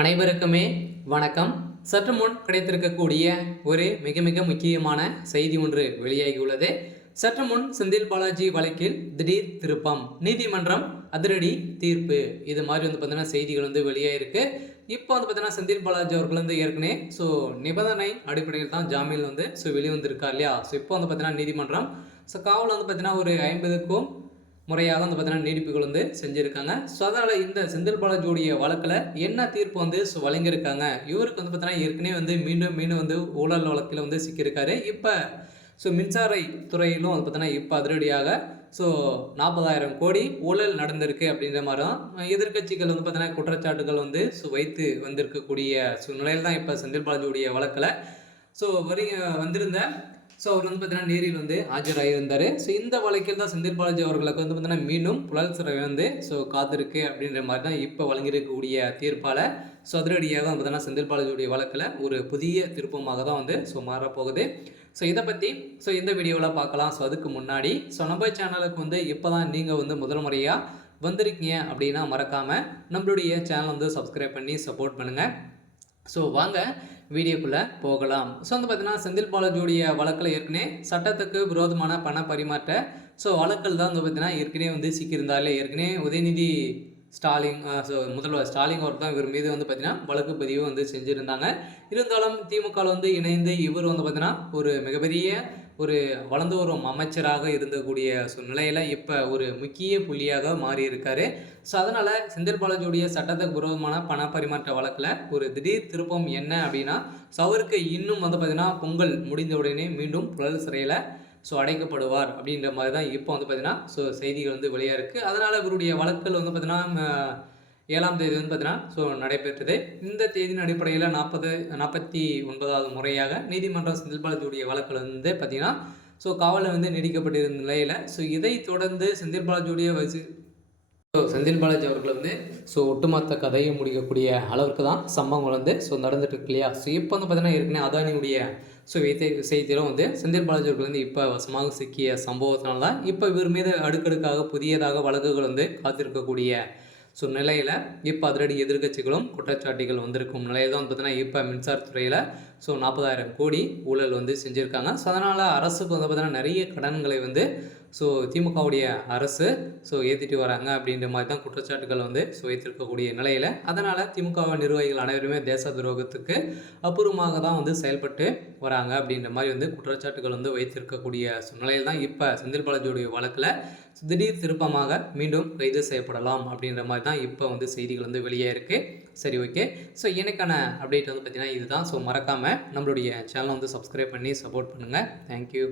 அனைவருக்குமே வணக்கம். சற்று முன் கிடைத்திருக்கக்கூடிய ஒரு மிக மிக முக்கியமான செய்தி ஒன்று வெளியாகியுள்ளது. சற்று முன் செந்தில் பாலாஜி வழக்கில் திடீர் திருப்பம், நீதிமன்றம் அதிரடி தீர்ப்பு, இது மாதிரி பார்த்தீங்கன்னா செய்திகள் வெளியாயிருக்கு. இப்போ பார்த்தீங்கன்னா செந்தில் பாலாஜி அவர்கள் ஏற்கனவே நிபந்தனை அடிப்படையில் தான் ஜாமீன் வெளிவந்திருக்கா இல்லையா. இப்போ பார்த்தீங்கன்னா நீதிமன்றம் காவல் பார்த்தீங்கன்னா ஒரு 50க்கும் முறையாக பார்த்தீங்கன்னா நீடிப்புகள் செஞ்சுருக்காங்க. ஸோ அதனால் இந்த செந்தில் பாலாஜியோடைய வழக்கில் என்ன தீர்ப்பு வழங்கியிருக்காங்க. இவருக்கு பார்த்தீங்கன்னா ஏற்கனவே மீண்டும் மீண்டும் ஊழல் வழக்கில் சிக்கியிருக்காரு. இப்போ மின்சார துறையிலும் பார்த்தீங்கன்னா இப்போ அதிரடியாக 40,000 கோடி ஊழல் நடந்திருக்கு அப்படின்ற மாதிரி தான் எதிர்கட்சிகள் பார்த்தீங்கன்னா குற்றச்சாட்டுகள் வைத்து வந்திருக்கக்கூடிய சூழ்நிலையில் தான் இப்போ செந்தில் பாலாஜியுடைய வழக்கில் வந்திருந்த அவர் பார்த்தீங்கன்னா நேரில் ஆஜராகியிருந்தார். இந்த வழக்கில் தான் செந்தில் பாலாஜி அவர்களுக்கு பார்த்தீங்கன்னா மீண்டும் புழல் சிறை காத்திருக்கு அப்படின்ற மாதிரி தான் இப்போ வழங்கியிருக்கக்கூடிய தீர்ப்பால் அதிரடியாக பார்த்தீங்கன்னா செந்தில் பாலாஜியுடைய வழக்கில் ஒரு புதிய திருப்பமாக தான் மாறப்போகுது. இதை பற்றி இந்த வீடியோவில் பார்க்கலாம். அதுக்கு முன்னாடி நம்ம சேனலுக்கு இப்போ தான் நீங்கள் முதல் முறையாக வந்திருக்கீங்க அப்படின்னா மறக்காமல் நம்மளுடைய சேனல் சப்ஸ்கிரைப் பண்ணி சப்போர்ட் பண்ணுங்கள். வாங்க வீடியோக்குள்ளே போகலாம். பார்த்தீங்கன்னா செந்தில் பாலாஜியுடைய வழக்கில் ஏற்கனவே சட்டத்துக்கு விரோதமான பண பரிமாற்ற வழக்கில் தான் பார்த்தீங்கன்னா ஏற்கனவே சிக்கியிருந்தாலே ஏற்கனவே உதயநிதி ஸ்டாலின் முதல்வர் ஸ்டாலின் அவர் தான் இவர் மீது பார்த்தீங்கன்னா வழக்கு பதிவு செஞ்சுருந்தாங்க. இருந்தாலும் திமுக இணைந்து இவர் பார்த்தீங்கன்னா ஒரு மிகப்பெரிய ஒரு வளர்ந்து வரும் அமைச்சராக இருந்தக்கூடிய நிலையில் இப்போ ஒரு முக்கிய புள்ளியாக மாறி இருக்காரு. அதனால் செந்தில் பாலாஜியுடைய சட்டத்துக்கு விரோதமான பண பரிமாற்ற வழக்கில் ஒரு திடீர் திருப்பம் என்ன அப்படின்னா அவருக்கு இன்னும் பார்த்தீங்கன்னா பொங்கல் முடிந்த உடனே மீண்டும் புழல் சிறையில் அடைக்கப்படுவார் அப்படின்ற மாதிரி தான் இப்போ பார்த்தீங்கன்னா செய்திகள் வெளியாக இருக்குது. அதனால் இவருடைய வழக்குகள் பார்த்தீங்கன்னா 7ஆம் தேதி பார்த்தீங்கன்னா நடைபெற்றது. இந்த தேதியின் அடிப்படையில் 49வது முறையாக நீதிமன்றம் செந்தில் பாலாஜியுடைய வழக்கில் பார்த்தீங்கன்னா காவலில் நீடிக்கப்பட்டிருந்த நிலையில் இதை தொடர்ந்து செந்தில் பாலாஜியுடைய செந்தில் பாலாஜி அவர்கள் ஒட்டுமொத்த கதையை முடிக்கக்கூடிய அளவுக்கு தான் சம்பவங்கள் நடந்துட்டு இருக்கு இல்லையா. இப்போ பார்த்தீங்கன்னா ஏற்கனவே அதானியுடைய செய்தியிலும் செந்தில் பாலாஜி அவர்கள் இப்போ வசமாக சிக்கிய சம்பவத்தினால தான் இப்போ இவர் மீது அடுக்கடுக்காக புதியதாக வழக்குகள் காத்திருக்கக்கூடிய நிலையில் இப்போ அதிரடி எதிர்கட்சிகளும் குற்றச்சாட்டுகள் வந்திருக்கும் நிலையில் தான் பார்த்தீங்கன்னா இப்போ மின்சாரத்துறையில் 40,000 கோடி ஊழல் செஞ்சுருக்காங்க. அதனால் அரசுக்கு பார்த்தீங்கன்னா நிறைய கடன்களை திமுகவுடைய அரசு ஏற்றிட்டு வராங்க அப்படின்ற மாதிரி தான் குற்றச்சாட்டுகள் வைத்திருக்கக்கூடிய நிலையில், அதனால் திமுக நிர்வாகிகள் அனைவருமே தேச துரோகத்துக்கு அப்புறமாக தான் செயல்பட்டு வராங்க அப்படின்ற மாதிரி குற்றச்சாட்டுகள் வைத்திருக்கக்கூடிய நிலையில் தான் இப்போ செந்தில் பாலாஜியுடைய வழக்கில் திடீர் திருப்பமாக மீண்டும் கைது செய்யப்படலாம் அப்படின்ற மாதிரி தான் இப்போ செய்திகள் வெளியே இருக்குது. சரி, ஓகே. எனக்கான அப்டேட் பார்த்தீங்கன்னா இதுதான். மறக்காமல் நம்மளுடைய சேனலை சப்ஸ்கிரைப் பண்ணி சப்போர்ட் பண்ணுங்கள். தேங்க்யூ.